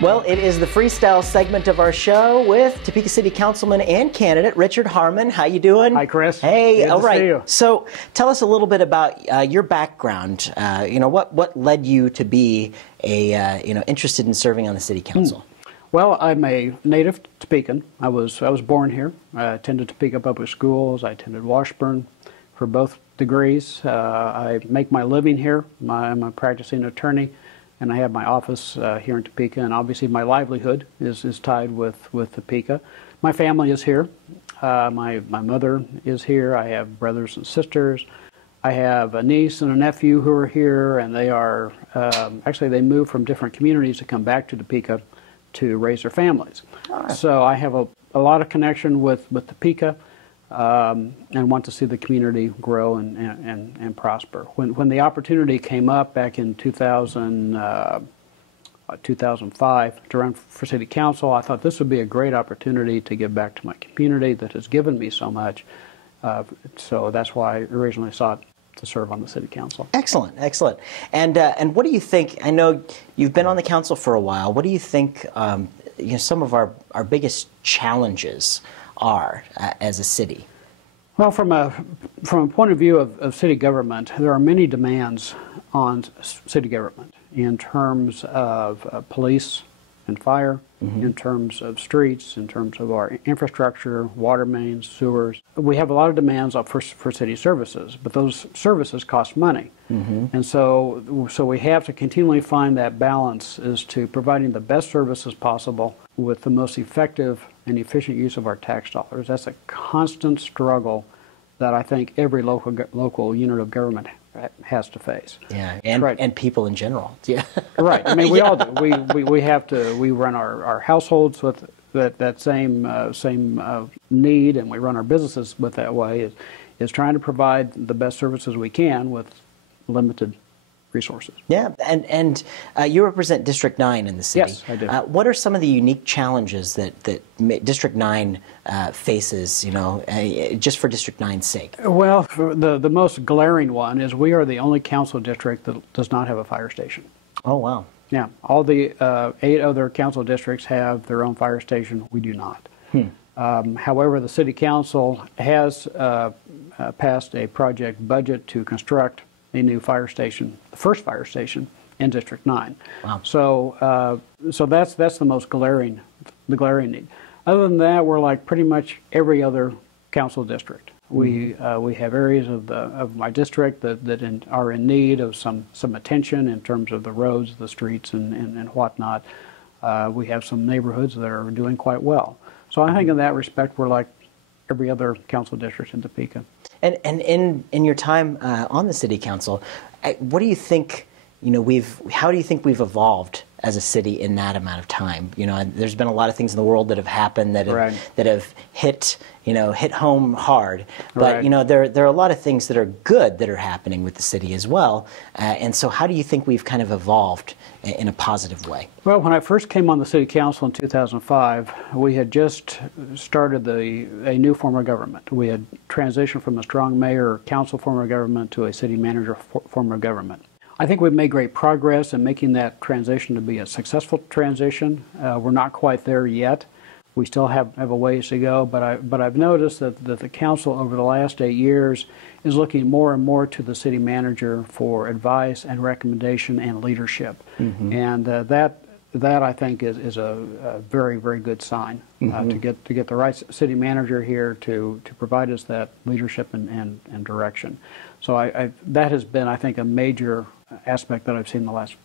Well, it is the freestyle segment of our show with Topeka City Councilman and candidate Richard Harmon. How you doing? Hi, Chris. Hey, Good all to see you. right. So, tell us a little bit about your background. What led you to be interested in serving on the City Council? Well, I'm a native Topekan. I was born here. I attended Topeka Public Schools. I attended Washburn for both degrees. I make my living here. I'm a practicing attorney, and I have my office here in Topeka, and obviously my livelihood is tied with Topeka. My family is here. My mother is here. I have brothers and sisters. I have a niece and a nephew who are here, and they are, actually they moved from different communities to come back to Topeka to raise their families. Right. So I have a lot of connection with Topeka, and want to see the community grow and prosper. When the opportunity came up back in 2005 to run for City Council, I thought this would be a great opportunity to give back to my community that has given me so much. So that's why I originally sought to serve on the City Council. Excellent, excellent. And what do you think? I know you've been on the council for a while. What do you think? Some of our biggest challenges are as a city. Well, from a point of view of city government, there are many demands on city government in terms of police and fire, in terms of streets, in terms of our infrastructure, water mains, sewers. We have a lot of demands for city services, but those services cost money. And so we have to continually find that balance as to providing the best services possible with the most effective and efficient use of our tax dollars. That's a constant struggle that I think every local unit of government has to face. Yeah, and people in general. Yeah, right. I mean, we all do. We have to. We run our households with that same need, and we run our businesses with that way. Is trying to provide the best services we can with limited resources. Yeah, and you represent District 9 in the city. Yes, I do. What are some of the unique challenges that District 9 faces, just for District 9's sake? Well, the most glaring one is we are the only council district that does not have a fire station. Oh, wow. Yeah, all the 8 other council districts have their own fire station. We do not. However, the City Council has passed a project budget to construct a new fire station, the first fire station in District 9. Wow. So that's the most glaring need. Other than that, we're like pretty much every other council district. We have areas of my district that are in need of some attention in terms of the roads, the streets, and whatnot. We have some neighborhoods that are doing quite well. So I think in that respect, we're like every other council district in Topeka. And in your time on the City Council, what do you think? How do you think we've evolved as a city in that amount of time? There's been a lot of things in the world that have happened that have hit home hard. But there are a lot of things that are good that are happening with the city as well. And so, how do you think we've kind of evolved in a positive way? Well, when I first came on the City Council in 2005, we had just started a new form of government. We had transitioned from a strong mayor or council form of government to a city manager form of government. I think we've made great progress in making that transition to be a successful transition. We're not quite there yet. We still have a ways to go, but I've noticed that the council over the last 8 years is looking more and more to the city manager for advice and recommendation and leadership, and that I think is a very, very good sign to get the right city manager here to provide us that leadership and direction. So that has been, I think, a major aspect that I've seen in the last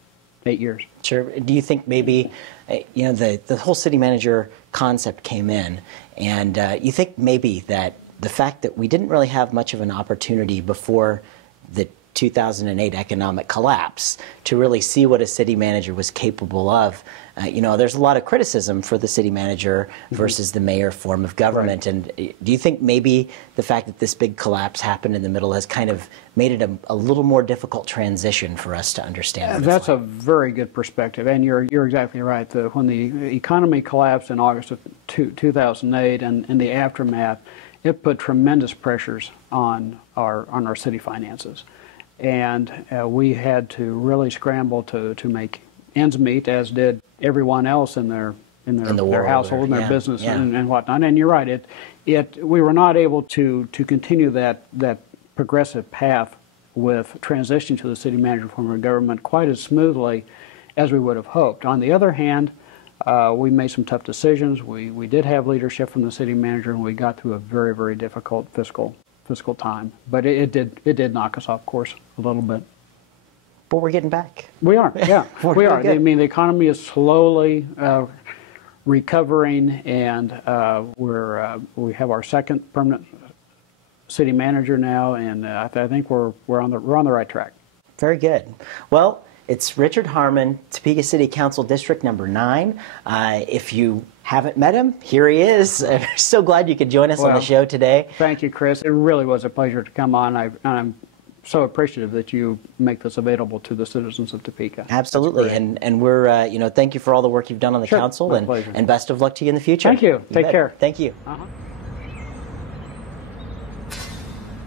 8 years. Sure. Do you think maybe, the whole city manager concept came in, and you think maybe that the fact that we didn't really have much of an opportunity before the 2008 economic collapse to really see what a city manager was capable of. There's a lot of criticism for the city manager versus the mayor form of government. Right. And do you think maybe the fact that this big collapse happened in the middle has kind of made it a little more difficult transition for us to understand? That's a very good perspective, and you're exactly right. When the economy collapsed in August of 2008 and in the aftermath, it put tremendous pressures on our city finances. And we had to really scramble to make ends meet, as did everyone else in their world, household, in their yeah, business, yeah. and whatnot. And you're right. We were not able to continue that progressive path with transition to the city manager form of government quite as smoothly as we would have hoped. On the other hand, we made some tough decisions. We did have leadership from the city manager, and we got through a very, very difficult fiscal time. But it did knock us off course a little bit. But we're getting back. We are, yeah, we are. good. I mean, the economy is slowly recovering, and we have our second permanent city manager now, and I think we're on the right track. Very good. Well, it's Richard Harmon, Topeka City Council District number 9. If you haven't met him, here he is. So glad you could join us on the show today. Thank you, Chris. It really was a pleasure to come on. I'm so appreciative that you make this available to the citizens of Topeka. Absolutely, and we're thank you for all the work you've done on the council, and best of luck to you in the future. Thank you. Take care. Thank you.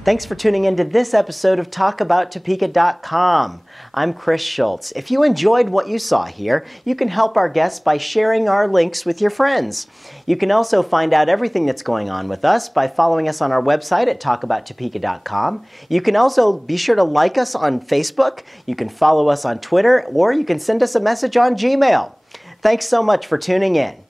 Thanks for tuning in to this episode of TalkAboutTopeka.com. I'm Chris Schultz. If you enjoyed what you saw here, you can help our guests by sharing our links with your friends. You can also find out everything that's going on with us by following us on our website at TalkAboutTopeka.com. You can also be sure to like us on Facebook, you can follow us on Twitter, or you can send us a message on Gmail. Thanks so much for tuning in.